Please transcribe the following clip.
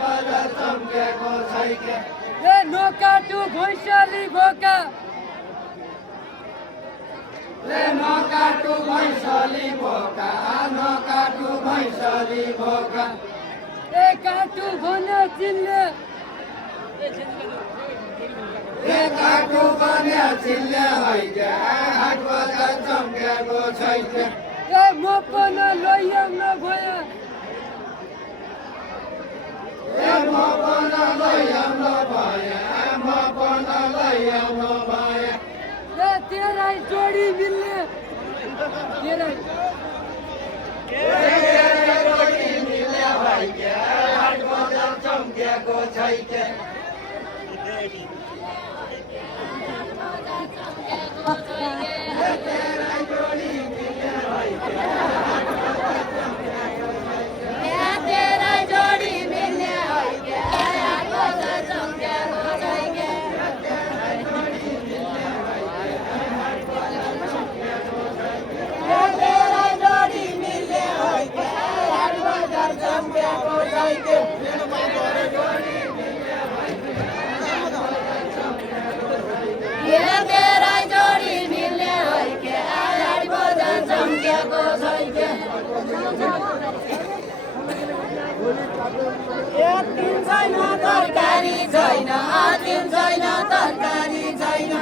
बजार चम्केको छैके ए नकाटु भैँसली भोका ले नकाटु भैँसली भोका नकाटु भैँसली भोका ए काटु भने चिल्ले ए काटु भने चिल्ले हैके हाट बजार चम्केको छैके ए म पनि लैयाउन भया ए म पनि लैयाउन भए म पनि लैयाउन भए ए तेरै जोडी मिल्ने तेरै जोडी मिल्ने हैके हाट बजार चम्केको छैके तरकारी छैन आदिम छैन तरकारी छैन